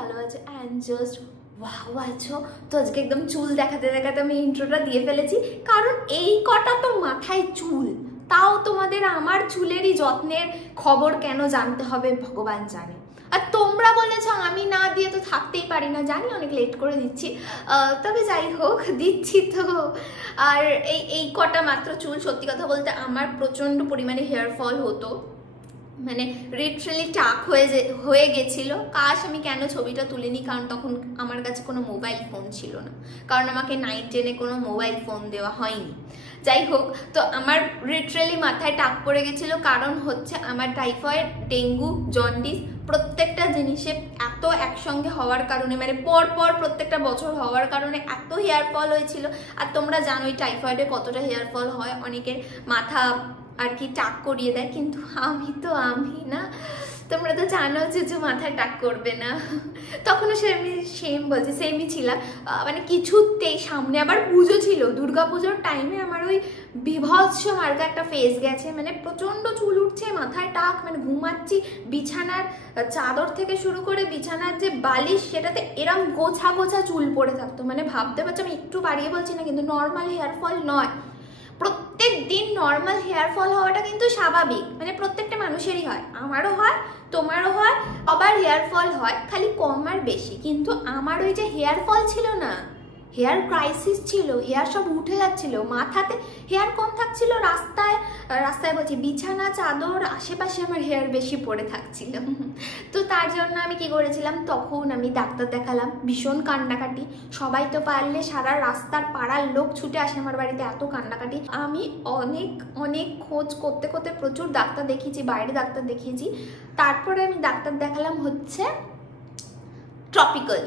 ভালো আছো and just wow আছো। তো আজকে একদম চুল দেখাতে দেখাতে আমি ইন্ট্রোটা দিয়ে ফেলেছি, কারণ এই কটা তো মাথায় চুল, তাও তোমাদের আমার চুলেরই যত্নের খবর কেন জানতে হবে ভগবান জানে। আর তোমরা বলেছো আমি না দিয়ে তো থাকতেই পারি না, জানি অনেক লেট করে দিচ্ছি, তবে যাই হোক দিচ্ছি তো। আর এই কটা মাত্র চুল, সত্যি কথা বলতে আমার প্রচণ্ড পরিমাণে হেয়ার ফল হতো, মানে লিটারালি টাক হয়ে গেছিলো। কাশ আমি কেন ছবিটা তুলিনি, কারণ তখন আমার কাছে কোনো মোবাইল ফোন ছিল না, কারণ আমাকে 9-10-এ কোনো মোবাইল ফোন দেওয়া হয়নি। যাই হোক, তো আমার লিটারালি মাথায় টাক পড়ে গেছিলো, কারণ হচ্ছে আমার টাইফয়েড, ডেঙ্গু, জন্ডিস প্রত্যেকটা জিনিসে এত একসঙ্গে হওয়ার কারণে, মানে পর প্রত্যেকটা বছর হওয়ার কারণে এত হেয়ার ফল হয়েছিল। আর তোমরা জানোই টাইফয়েডে কতটা হেয়ার ফল হয়, অনেকের মাথা আর কি টাক করিয়ে দেয়, কিন্তু আমি না, তোমরা তো জানো যে মাথায় টাক করবে না। তখনও সেম বলছি, সেমই ছিলাম, মানে কিছুতেই। সামনে আবার পুজো ছিল, দুর্গা পুজোর টাইমে আমার ওই বিভৎস মার্কা একটা ফেস গেছে, মানে প্রচণ্ড চুল উঠছে, মাথায় টাক, মানে ঘুমাচ্ছি বিছানার চাদর থেকে শুরু করে বিছানার যে বালিশ সেটাতে এরম গোছা গোছা চুল পড়ে থাকতো। মানে ভাবতে পারছো আমি একটু বাড়িয়ে বলছি না, কিন্তু নর্মাল হেয়ার ফল নয়। প্রত্যেক দিন নর্মাল হেয়ার ফল হওয়াটা কিন্তু স্বাভাবিক, মানে প্রত্যেকটা মানুষেরই হয়, আমারও হয়, তোমারও হয়, আবার হেয়ার ফল হয়, খালি কম আর বেশি। কিন্তু আমার ওই যে হেয়ার ফল ছিল না, হেয়ার ক্রাইসিস ছিল, হেয়ার সব উঠে যাচ্ছিল, মাথাতে হেয়ার কম থাকছিল, রাস্তায় বলছি বিছানা চাদর আশেপাশে আমার হেয়ার বেশি পড়ে থাকছিল। তো তার জন্য আমি কি করেছিলাম, তখন আমি ডাক্তার দেখালাম, ভীষণ কান্নাকাটি, সবাই তো পারলে সারা রাস্তার পাড়ার লোক ছুটে আসে আমার বাড়িতে, এত কান্নাকাটি। আমি অনেক খোঁজ করতে করতে প্রচুর ডাক্তার দেখিয়েছি, বাইরে ডাক্তার দেখিয়েছি, তারপরে আমি ডাক্তার দেখালাম হচ্ছে ট্রপিক্যাল।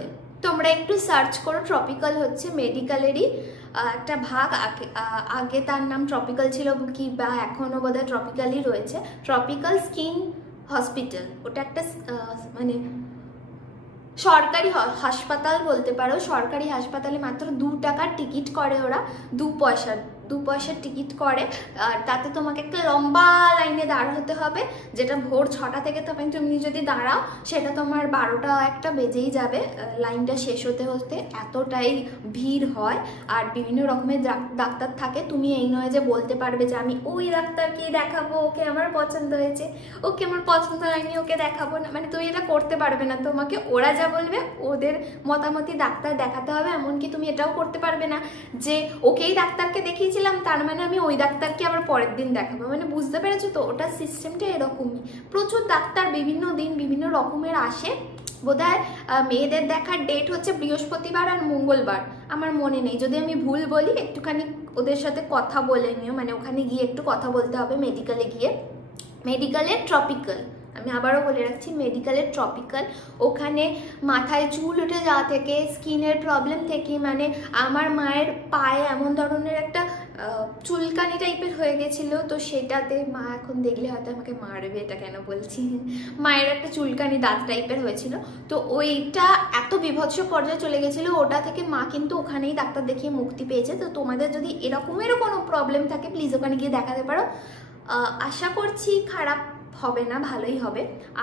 তোমরা একটু সার্চ করো, ট্রপিক্যাল হচ্ছে মেডিকেলেরই একটা ভাগ, আগে তার নাম ট্রপিক্যাল ছিল কি, বা এখনও বোধহয় ট্রপিক্যালই রয়েছে, ট্রপিক্যাল স্কিন হসপিটাল। ওটা একটা মানে সরকারি হাসপাতাল বলতে পারো। সরকারি হাসপাতালে মাত্র 2 টাকার টিকিট করে ওরা, 2 পয়সার টিকিট করে। আর তাতে তোমাকে একটা লম্বা লাইনে দাঁড়াতে হবে, যেটা ভোর 6টা থেকে তুমি যদি দাঁড়াও সেটা তোমার 12টা-1টা বেজেই যাবে লাইনটা শেষ হতে হতে, এতটাই ভিড় হয়। আর বিভিন্ন রকমের ডাক্তার থাকে, তুমি এই নয় যে বলতে পারবে যে আমি ওই ডাক্তারকে দেখাবো, ওকে আমার পছন্দ হয়েছে, ওকে আমার পছন্দ হয়নি, ওকে দেখাবো না, মানে তুমি এটা করতে পারবে না। তোমাকে ওরা যা বলবে ওদের মতামতি ডাক্তার দেখাতে হবে। এমনকি তুমি এটাও করতে পারবে না যে ওকেই ডাক্তারকে দেখিয়েছিলাম তার মানে আমি ওই ডাক্তারকে আবার পরের দিন দেখাবো, মানে বুঝতে পেরেছো তো, ওটার সিস্টেমটা এরকমই। প্রচুর ডাক্তার বিভিন্ন দিন বিভিন্ন রকমের আসে, বোধহয় মেয়েদের দেখার ডেট হচ্ছে বৃহস্পতিবার আর মঙ্গলবার, আমার মনে নেই, যদি আমি ভুল বলি একটুখানি ওদের সাথে কথা বলে নিও, মানে ওখানে গিয়ে একটু কথা বলতে হবে মেডিকেলে গিয়ে। মেডিকেলের ট্রপিক্যাল, আমি আবারও বলে রাখছি, মেডিকেলের ট্রপিক্যাল। ওখানে মাথায় চুল উঠে যাওয়া থেকে, স্কিনের প্রবলেম থেকে, মানে আমার মায়ের পায়ে এমন ধরনের একটা চুলকানি টাইপের হয়ে গেছিলো, তো সেটাতে মা এখন দেখলে হয়তো আমাকে মারবে, এটা কেন বলছি, মায়ের একটা চুলকানি দাঁত টাইপের হয়েছিল, তো ওইটা এত বিভৎস পর্যায়ে চলে গেছিলো, ওটা থেকে মা কিন্তু ওখানেই ডাক্তার দেখিয়ে মুক্তি পেয়েছে। তো তোমাদের যদি এরকমেরও কোনো প্রবলেম থাকে প্লিজ ওখানে গিয়ে দেখাতে পারো, আশা করছি খারাপ হবে না, ভালোই হবে।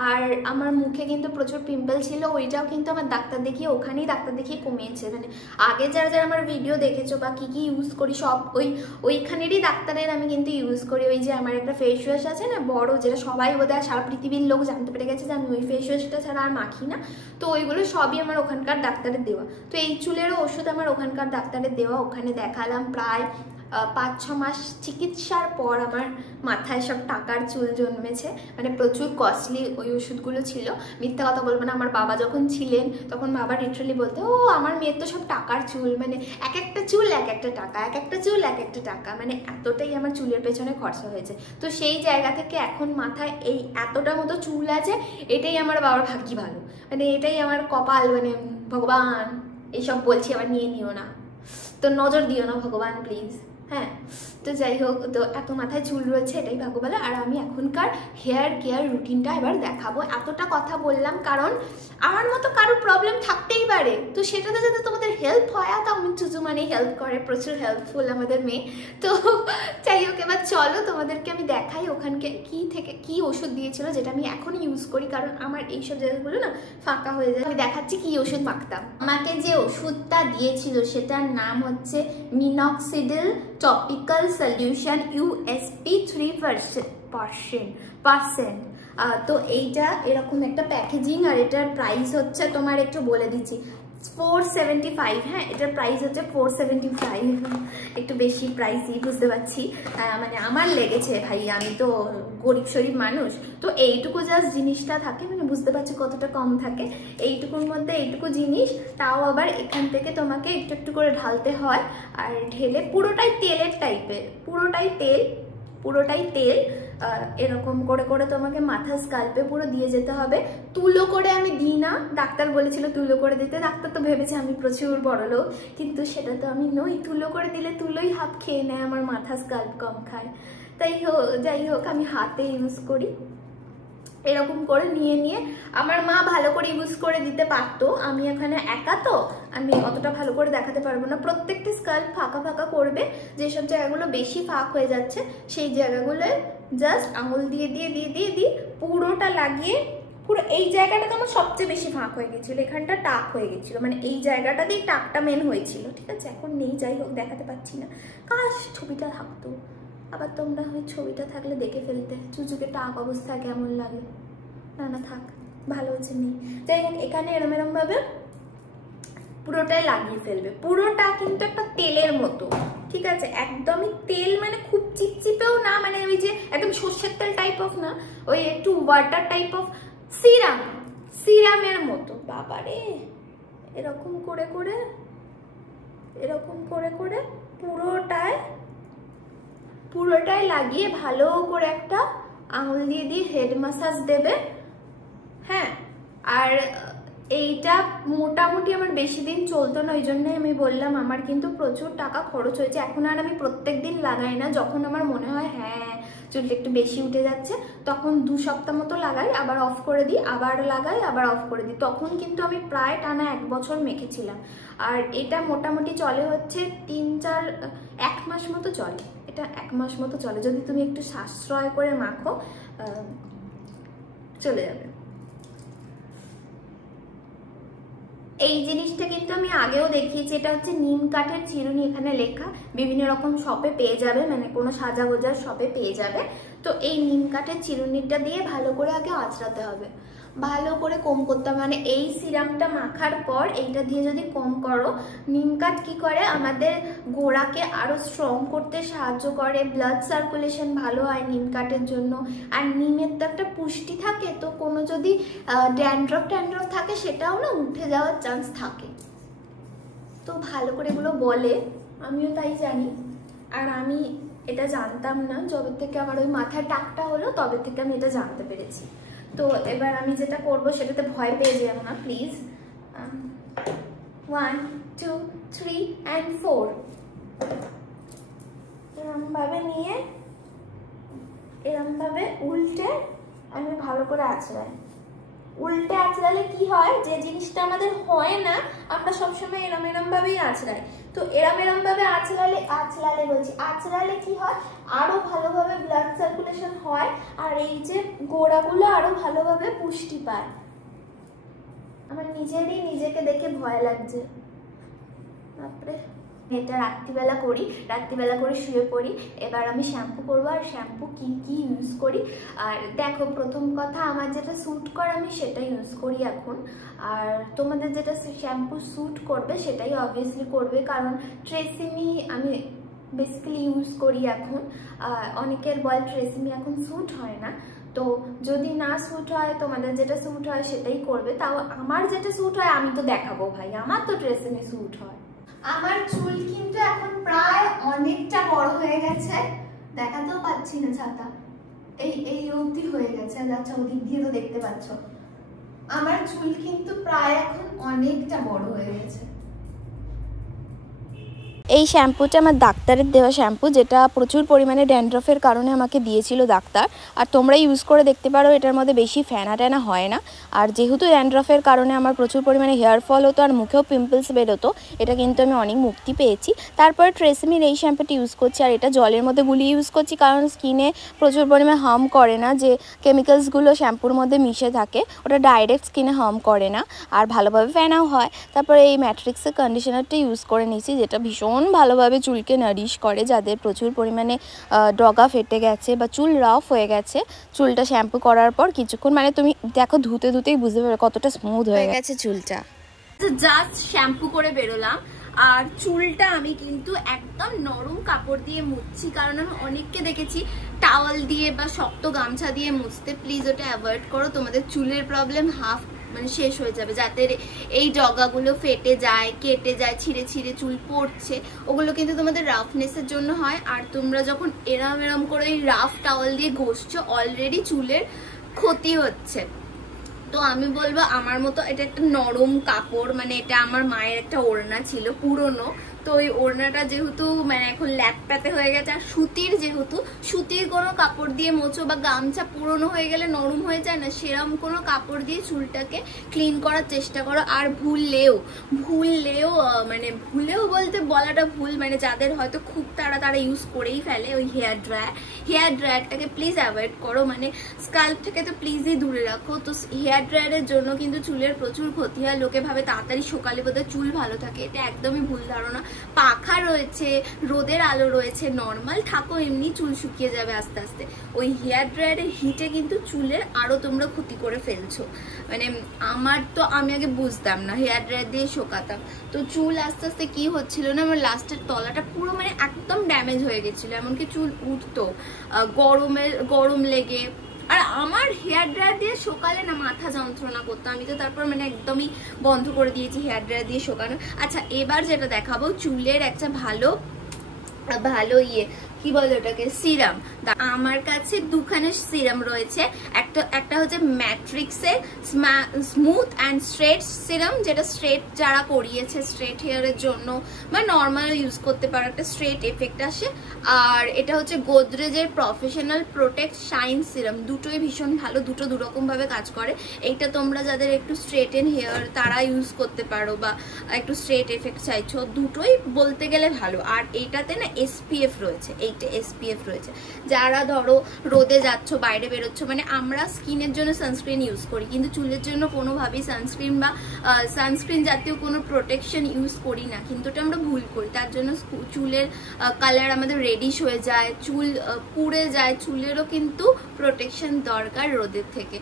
আর আমার মুখে কিন্তু প্রচুর পিম্পল ছিল, ওইটাও কিন্তু আমার ডাক্তার দেখিয়ে ওখানেই ডাক্তার দেখিয়ে কমিয়েছে। মানে আগে যারা আমার ভিডিও দেখেছো বা কি ইউজ করি সব ওইখানেরই ডাক্তারের আমি কিন্তু ইউজ করি। ওই যে আমার একটা ফেস ওয়াশ আছে না বড়, যেটা সবাই বোধহয় সারা পৃথিবীর লোক জানতে পেরে গেছে যে আমি ওই ফেস ওয়াশটা ছাড়া আর মাখি না, তো ওইগুলো সবই আমার ওখানকার ডাক্তারের দেওয়া। তো এই চুলেরও ওষুধ আমার ওখানকার ডাক্তারের দেওয়া, ওখানে দেখালাম। প্রায় 5-6 মাস চিকিৎসার পর আমার মাথায় সব টাকার চুল জন্মেছে, মানে প্রচুর কস্টলি ওই ওষুধগুলো ছিল। মিথ্যা কথা বলবো না, আমার বাবা যখন ছিলেন তখন বাবা লিটারালি বলতে, ও আমার মেয়ের তো সব টাকার চুল, মানে এক একটা চুল এক একটা টাকা, এক একটা চুল এক একটা টাকা, মানে এতটাই আমার চুলের পেছনে খরচা হয়েছে। তো সেই জায়গা থেকে এখন মাথায় এই এতটা মতো চুল আছে, এটাই আমার বাবার ভাগ্যি ভালো, মানে এটাই আমার কপাল, মানে ভগবান এইসব বলছি আবার নিয়ে নিও না, তো নজর দিও না ভগবান প্লিজ। হ্যাঁ, তো যাই হোক, তো এত মাথায় চুল রয়েছে এটাই ভাগ্য বলে। আর আমি এখনকার হেয়ার কেয়ার রুটিনটা এবার দেখাবো। এতটা কথা বললাম কারণ আমার মতো কারোর প্রবলেম থাকতেই পারে, তো সেটাতে যাতে তোমাদের হেল্প হয়। আর তাও চুজু মানে হেল্প করে, প্রচুর হেল্পফুল আমাদের মেয়ে। তো যাই হোক, এবার চলো তোমাদেরকে আমি দেখাই ওখানকে কি ওষুধ দিয়েছিল, যেটা আমি এখন ইউজ করি কারণ আমার এইসব জায়গাগুলো না ফাঁকা হয়ে যায়। আমি দেখাচ্ছি কি ওষুধ মাখতাম। আমাকে যে ওষুধটা দিয়েছিল সেটার নাম হচ্ছে মিনক্সিডিল টপিক্যাল সলিউশন USP 3%। তো এইটা এরকম একটা প্যাকেজিং, আর এটার প্রাইস হচ্ছে তোমার একটু বলে দিচ্ছি 475। হ্যাঁ, এটার প্রাইস হচ্ছে 475, একটু বেশি প্রাইসই বুঝতে পারছি। মানে আমার লেগেছে ভাই, আমি তো গরিব শরীব মানুষ, তো এইটুকু জাস্ট জিনিসটা থাকে, মানে বুঝতে পারছি কতটা কম থাকে। এইটুকুর মধ্যে এইটুকু জিনিস, তাও আবার এখান থেকে তোমাকে একটু একটু করে ঢালতে হয়। আর ঢেলে পুরোটাই তেলের টাইপের, পুরোটাই তেল এরকম করে করে তোমাকে মাথা স্কাল্পে পুরো দিয়ে যেতে হবে। তুলো করে আমি দিই না, ডাক্তার বলেছিল তুলো করে দিতে। ডাক্তার তো ভেবেছে আমি প্রচুর বড় লোক, কিন্তু সেটা তো আমি নই। তুলো করে দিলে তুলোই হাফ খেয়ে নেয়, আমার মাথা স্কাল্প কম খায়। যাই হোক আমি হাতে ইউজ করি। এরকম করে নিয়ে আমার মা ভালো করে ইউজ করে দিতে পারতো, আমি এখানে একা তো আমি অতটা ভালো করে দেখাতে পারবো না। প্রত্যেকটা স্কাল্প ফাঁকা ফাঁকা করবে, যেসব জায়গাগুলো বেশি ফাঁক হয়ে যাচ্ছে সেই জায়গাগুলোয় জাস্ট আঙুল দিয়ে পুরোটা লাগিয়ে, পুরো এই জায়গাটাতে আমার সবচেয়ে বেশি ফাঁক হয়ে গেছিল, এখানটা টাক হয়ে গেছিল, মানে এই জায়গাটা দিয়ে টাকটা মেন হয়েছিল। ঠিক আছে, এখন নেই, যাই হোক দেখাতে পাচ্ছি না। কাশ ছবিটা থাকতো, আবার তোমরা হয় ছবিটা থাকলে দেখে ফেলতে চুচুকে টাক অবস্থা কেমন লাগে। না থাক, ভালো হচ্ছে নেই। যাই হোক, এখানে এরম ভাবে পুরোটাই লাগিয়ে ফেলবে। পুরোটা কিন্তু একটা তেলের মতো, ঠিক আছে, একদমই তেল, মানে খুব চিপচিপেও না, মানে ওই যে একদম সর্ষের তেল টাইপ অফ না, ওই একটু ওয়াটার টাইপ অফ সিরামের মতো। বাবারে, এরকম করে পুরোটাই লাগিয়ে ভালো করে একটা আঙুল দিয়ে হেড ম্যাসাজ দেবে। হ্যাঁ, আর এইটা মোটামুটি আমার বেশি দিন চলতো না, ওই জন্যই আমি বললাম আমার কিন্তু প্রচুর টাকা খরচ হয়েছে। এখন আর আমি প্রত্যেক দিন লাগাই না, যখন আমার মনে হয় হ্যাঁ চুলটা একটু বেশি উঠে যাচ্ছে তখন 2 সপ্তাহ মতো লাগাই, আবার অফ করে দিই, আবার লাগাই, আবার অফ করে দিই। তখন কিন্তু আমি প্রায় টানা 1 বছর মেখেছিলাম। আর এটা মোটামুটি চলে হচ্ছে 1 মাস মতো চলে। এটা 1 মাস মতো চলে, যদি তুমি একটু সাশ্রয় করে মাখো চলে যাবে। এই জিনিসটা কিন্তু আমি আগেও দেখিয়েছি, এটা হচ্ছে নিম কাঠের চিরুনি, এখানে লেখা, বিভিন্ন রকম শপে পেয়ে যাবে, মানে কোনো সাজা গোজার শপে পেয়ে যাবে। তো এই নিম কাঠের চিরুনিটা দিয়ে ভালো করে আগে আঁচড়াতে হবে, ভালো করে কম করতে হবে। মানে এই সিরামটা মাখার পর এইটা দিয়ে যদি কম করো, নিম কাঠ কি করে আমাদের গোড়াকে আরো স্ট্রং করতে সাহায্য করে, ব্লাড সার্কুলেশন ভালো হয় নিম কাঠের জন্য। আর নিমের তো একটা পুষ্টি থাকে, তো কোনো যদি ড্যান্ড্রফ থাকে সেটাও না উঠে যাওয়ার চান্স থাকে। তো ভালো করে এগুলো বলে, আমিও তাই জানি। আর আমি এটা জানতাম না, যবে থেকে আমার ওই মাথায় টাকটা হলো তবে থেকে আমি এটা জানতে পেরেছি। তো এবার আমি যেটা করব সেটাতে ভয় পেয়ে যেও না প্লিজ। 1 2 3 and 4 এরমভাবে নিয়ে এরমভাবে উল্টে আমি ভালো করে আঁচড়াই। উল্টে আঁচড়ালে কি হয়, যে জিনিসটা আমাদের হয় না আমরা সবসময় এরম ভাবেই আঁচড়াই। তো এরম ভাবে আঁচড়ালে কি হয়, আরো ভালোভাবে ব্লাড সার্কুলেশন হয়, আর এই যে গোড়াগুলো আরো ভালোভাবে পুষ্টি পায়। আমার নিজেকে দেখে ভয় লাগছে, তারপরে এটা রাত্রিবেলা করে শুয়ে পড়ি। এবার আমি শ্যাম্পু করবো, আর শ্যাম্পু কি ইউজ করি। আর দেখো, প্রথম কথা আমার যেটা স্যুট করে আমি সেটাই ইউজ করি এখন, আর তোমাদের যেটা শ্যাম্পু স্যুট করবে সেটাই অবভিয়াসলি করবে, কারণ ট্রেসিমি আমি বেসিক্যালি ইউজ করি এখন। অনেকের বল ট্রেসিমি এখন স্যুট হয় না, তো যদি না স্যুট হয় তোমাদের যেটা স্যুট হয় সেটাই করবে। তাও আমার যেটা স্যুট হয় আমি তো দেখাবো ভাই, আমার তো ট্রেসিমি স্যুট হয়। আমার চুল কিন্তু এখন প্রায় অনেকটা বড় হয়ে গেছে, দেখাতেও পাচ্ছি না ছাতা, এই অবধি হয়ে গেছে। আচ্ছা, ওদিক দিয়ে তো দেখতে পাচ্ছ, আমার চুল কিন্তু প্রায় এখন অনেকটা বড় হয়ে গেছে। এই শ্যাম্পুটা আমার ডাক্তারের দেওয়া শ্যাম্পু, যেটা প্রচুর পরিমাণে ড্যান্ড্রফের কারণে আমাকে দিয়েছিল ডাক্তার। আর তোমরা ইউজ করে দেখতে পারো, এটার মধ্যে বেশি ফেনা টেনা হয় না। আর যেহেতু ড্যান্ড্রফের কারণে আমার প্রচুর পরিমাণে হেয়ার ফল হতো আর মুখেও পিম্পলস বেরোতো, এটা কিন্তু আমি অনেক মুক্তি পেয়েছি। তারপরে ট্রেসেমির এই শ্যাম্পুটি ইউজ করছি, আর এটা জলের মধ্যে গুলিয়ে ইউজ করছি, কারণ স্কিনে প্রচুর পরিমাণে হার্ম করে না, যে কেমিক্যালসগুলো শ্যাম্পুর মধ্যে মিশে থাকে ওটা ডাইরেক্ট স্কিনে হার্ম করে না, আর ভালোভাবে ফেনাও হয়। তারপরে এই ম্যাট্রিক্সের কন্ডিশনারটা ইউজ করে নিয়েছি, যেটা ভীষণ ভালোভাবে চুলকে নারিশ করে, যাদের প্রচুর পরিমাণে ডগা ফেটে গেছে বা চুল রাফ হয়ে গেছে। চুলটা শ্যাম্পু করার পর কিছুক্ষণ, মানে তুমি দেখো ধুতেই বুঝতে পারবে কতটা স্মুথ হয়ে গেছে চুলটা। জাস্ট শ্যাম্পু করে বেরোলাম, আর চুলটা আমি কিন্তু একদম নরম কাপড় দিয়ে মুছছি, কারণ আমি অনেককে দেখেছি টাওয়াল দিয়ে বা শক্ত গামছা দিয়ে মুছতে। প্লিজ ওটা অ্যাভয়েড করো, তোমাদের চুলের প্রবলেম হাফ মানে শেষ হয়ে যাবে। যাতে এই ডগাগুলো ফেটে যায়, কেটে যায়, ছিঁড়ে ছিঁড়ে চুল পড়ছে, ওগুলো কিন্তু তোমাদের রাফনেসের জন্য হয়। আর তোমরা যখন এরম করে এই রাফ টাওয়াল দিয়ে ঘষছো, অলরেডি চুলের ক্ষতি হচ্ছে। তো আমি বলবো আমার মতো এটা একটা নরম কাপড়, মানে এটা আমার মায়ের একটা ওড়না ছিল পুরনো, তো ওই ওড়নাটা যেহেতু মানে এখন ল্যাপটাতে হয়ে গেছে, আর সুতির যেহেতু, সুতির কোনো কাপড় দিয়ে মোছো বা গামছা পুরনো হয়ে গেলে নরম হয়ে যায় না, সেরকম কোনো কাপড় দিয়ে চুলটাকে ক্লিন করার চেষ্টা করো। আর ভুললেও মানে ভুলেও বলতে বলাটা ভুল, মানে যাদের হয়তো খুব তারা ইউজ করেই ফেলে ওই হেয়ার ড্রায়ারটাকে প্লিজ অ্যাভয়েড করো, মানে স্কাল্প থেকে তো প্লিজই দূরে রাখো। তো হেয়ার ড্রায়ারের জন্য কিন্তু চুলের প্রচুর ক্ষতি হয়, লোকে ভাবে তাড়াতাড়ি সকালে বোধহয় চুল ভালো থাকে, এটা একদমই ভুল ধারণা। পাখা রয়েছে, রোদের আলো রয়েছে, নর্মাল থাকো, এমনি চুল শুকিয়ে যাবে আস্তে আস্তে। ওই হেয়ার ড্রায়ারের হিটে কিন্তু চুলের আরো তোমরা ক্ষতি করে ফেলছো। মানে আমি আগে বুঝতাম না, হেয়ার ড্রায়ার দিয়ে শোকাতাম, তো চুল আস্তে আস্তে কি হচ্ছিল না, আমার লাস্টের তলাটা পুরো মানে একদম ড্যামেজ হয়ে গেছিল, এমনকি চুল উঠতো গরম লেগে। আর আমার হেয়ার ড্রায়ার দিয়ে শোকালে না মাথা যন্ত্রণা করতো, আমি তো তারপর মানে একদমই বন্ধ করে দিয়েছি হেয়ার ড্রায়ার দিয়ে শোকানো। আচ্ছা, এবার যেটা দেখাবো চুলের একটা ভালো কি বলে ওটাকে, সিরাম। আমার কাছে দুখানে সিরাম রয়েছে, একটা হচ্ছে ম্যাট্রিক্সের স্মুথ অ্যান্ড স্ট্রেট সিরাম, যেটা স্ট্রেট যারা করিয়েছে স্ট্রেট হেয়ারের জন্য বা নর্মাল ইউজ করতে পারো, একটা স্ট্রেট এফেক্ট আসে। আর এটা হচ্ছে গোদরেজের প্রফেশনাল প্রোটেক্ট শাইন সিরাম, দুটোই ভীষণ ভালো, দুটো দুরকম ভাবে কাজ করে। এইটা তোমরা যাদের একটু স্ট্রেট এন্ড হেয়ার তারা ইউজ করতে পারো, বা একটু স্ট্রেট এফেক্ট চাইছো, দুটোই বলতে গেলে ভালো। আর এইটাতে না SPF রয়েছে, SPF রয়েছে, যারা ধরো রোদে যাচ্ছ, বাইরে বেরোচ্ছ, মানে আমরা স্কিনের জন্য সানস্ক্রিন ইউজ করি, কিন্তু চুলের জন্য কোনোভাবেই সানস্ক্রিন বা সানস্ক্রিন জাতীয় কোনো প্রোটেকশন ইউজ করি না, কিন্তু এটা আমরা ভুল করি। তার জন্য চুলের কালার আমাদের রেডিশ হয়ে যায়, চুল পুড়ে যায়, চুলেরও কিন্তু প্রোটেকশন দরকার রোদের থেকে।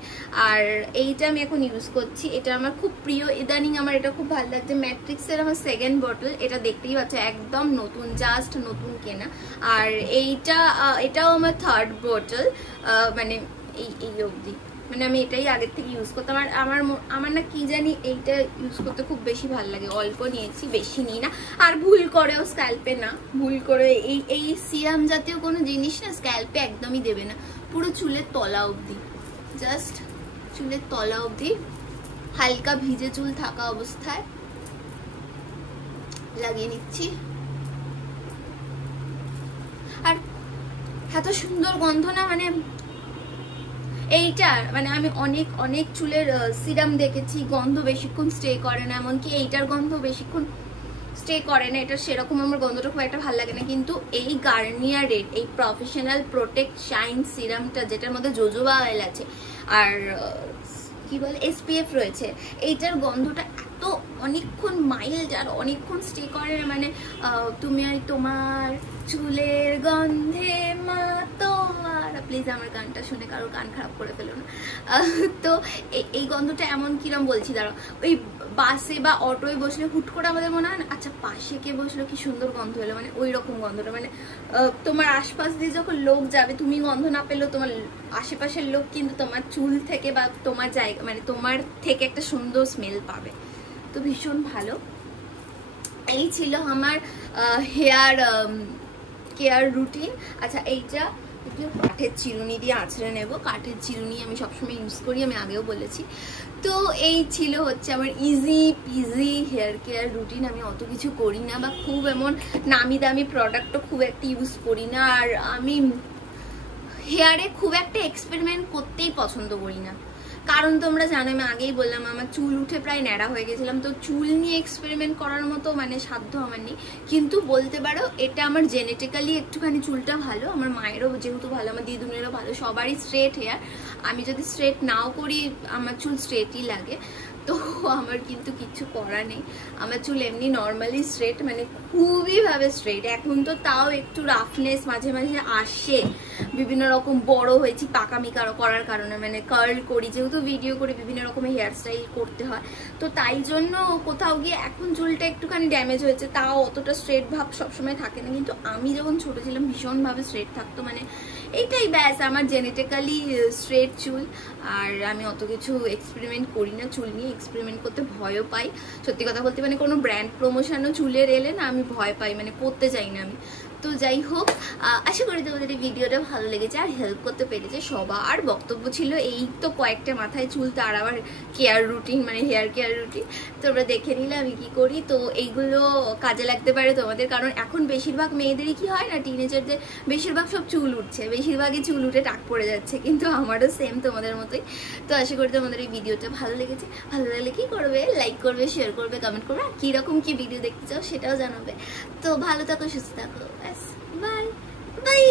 আর এইটা আমি এখন ইউজ করছি, এটা আমার খুব প্রিয়, ইদানিং আমার এটা খুব ভালো লাগছে। ম্যাট্রিক্সের আমার সেকেন্ড বটল, এটা দেখতেই পাচ্ছ একদম নতুন, জাস্ট নতুন কেনা। আর এটাও আমার থার্ড বোতল, মানে এই অবধি, মানে আমি এটাই আগের থেকে ইউজ করতাম। আর আমার না কি জানি এইটা ইউজ করতে খুব বেশি ভালো লাগে, অল্প নিয়েছি, বেশি নিই না। আর ভুল করেও স্ক্যাল্পে না, ভুল করে এই সিরাম জাতীয় কোনো জিনিস না স্ক্যাল্পে একদমই দেবে না, পুরো চুলের তলা অবধি, জাস্ট চুলের তলা অবধি হালকা ভিজে চুল থাকা অবস্থায় লাগিয়ে নিচ্ছি। আর এত সুন্দর গন্ধ না, মানে এইটার মানে আমি অনেক চুলের সিরাম দেখেছি গন্ধ বেশিক্ষণ স্টে করে না, এমনকি এইটার গন্ধ বেশিক্ষণ স্টে করে না, এটা সেরকম আমার গন্ধটা খুব একটা ভালো লাগে না। কিন্তু এই গার্নিয়ারের এই প্রফেশনাল প্রোটেক্ট শাইন সিরামটা, যেটার মধ্যে জোজোবা অয়েল আছে আর কি বলে SPF রয়েছে, এইটার গন্ধটা এত অনেকক্ষণ মাইল্ড আর অনেকক্ষণ স্টে করে না, মানে তুমি আর তোমার চুলের গন্ধে মা তোমার, প্লিজ আমার গানটা শুনে কারোর কান খারাপ করে ফেলো না। তো এই গন্ধটা এমন কিরম বলছি, দাঁড়াও, ওই বাসে বা অটোয় বসলে হুট করে আমাদের মনে হয় না আচ্ছা পাশে কে বসলো কি সুন্দর গন্ধ হলো, মানে ওই রকম গন্ধটা, মানে তোমার আশপাশ দিয়ে যখন লোক যাবে, তুমি গন্ধ না পেলেও তোমার আশেপাশের লোক কিন্তু তোমার চুল থেকে বা তোমার জায়গা মানে তোমার থেকে একটা সুন্দর স্মেল পাবে, তো ভীষণ ভালো। এই ছিল আমার হেয়ার কেয়ার রুটিন। আচ্ছা, এইটা একটু কাঠের চিরুনি দিয়ে আঁচড়ে নেব, কাঠের চিরুনি আমি সবসময় ইউজ করি, আমি আগেও বলেছি। তো এই ছিল হচ্ছে আমার easy peasy hair care routine. আমি অত কিছু করি না বা খুব এমন নামি দামি প্রোডাক্টও খুব একটা ইউজ করি না। আর আমি হেয়ারে খুব একটা এক্সপেরিমেন্ট করতেই পছন্দ করি না, কারণ তোমরা জানো আমি আগেই বললাম আমার চুল উঠে প্রায় ন্যাড়া হয়ে গেছিলাম। তো চুল নিয়ে এক্সপেরিমেন্ট করার মতো মানে সাধ্য আমার নেই। কিন্তু বলতে পারো এটা আমার জেনেটিক্যালি একটুখানি চুলটা ভালো, আমার মায়েরও যেহেতু ভালো, আমার দিদুনেরও ভালো, সবারই স্ট্রেট হেয়ার। আমি যদি স্ট্রেট নাও করি আমার চুল স্ট্রেটই লাগে। তো আমার কিন্তু কিছু করা নেই, আমার চুল এমনি নর্মালি স্ট্রেট, মানে খুবই ভাবে স্ট্রেট। এখন তো তাও একটু রাফনেস মাঝে মাঝে আসে, বিভিন্ন রকম বড় হয়েছি পাকামি করার কারণে, মানে কার্ল করি যেহেতু, ভিডিও করে বিভিন্ন রকমের হেয়ার স্টাইল করতে হয়। তো তাই জন্য কোথাও গিয়ে এখন চুলটা একটুখানি ড্যামেজ হয়েছে, তাও অতটা স্ট্রেট ভাব সবসময় থাকে না। কিন্তু আমি যখন ছোট ছিলাম ভীষণভাবে স্ট্রেট থাকতো, মানে এইটাই ব্যাস আমার জেনেটিক্যালি স্ট্রেট চুল। আর আমি অত কিছু এক্সপেরিমেন্ট করি না, চুল নিয়ে এক্সপেরিমেন্ট করতে ভয়ও পাই সত্যি কথা বলতে। মানে কোনো ব্র্যান্ড প্রমোশনও চুলের এলে না আমি ভয় পাই, মানে করতে চাই না আমি। তো যাই হোক, আশা করি তোমাদের এই ভিডিওটা ভালো লেগেছে আর হেল্প করতে পেরেছে। সবার বক্তব্য ছিল এই তো কয়েকটা মাথায় চুল, তার আবার কেয়ার রুটিন, মানে হেয়ার কেয়ার রুটিন তোমরা দেখে নিলে আমি কি করি। তো এইগুলো কাজে লাগতে পারে তোমাদের, কারণ এখন বেশিরভাগ মেয়েদেরই কি হয় না, টিনেজারদের বেশিরভাগ সব চুল উঠছে, বেশিরভাগই চুল উঠে টাক পড়ে যাচ্ছে, কিন্তু আমারও সেম তোমাদের মতোই। তো আশা করি তোমাদের এই ভিডিওটা ভালো লেগেছে। ভালো লাগলে কি করবে, লাইক করবে, শেয়ার করবে, কমেন্ট করবে, আর কীরকম কি ভিডিও দেখতে চাও সেটাও জানাবে। তো ভালো থাকো, সুস্থ থাকো, ব্যাস, বাই বাই।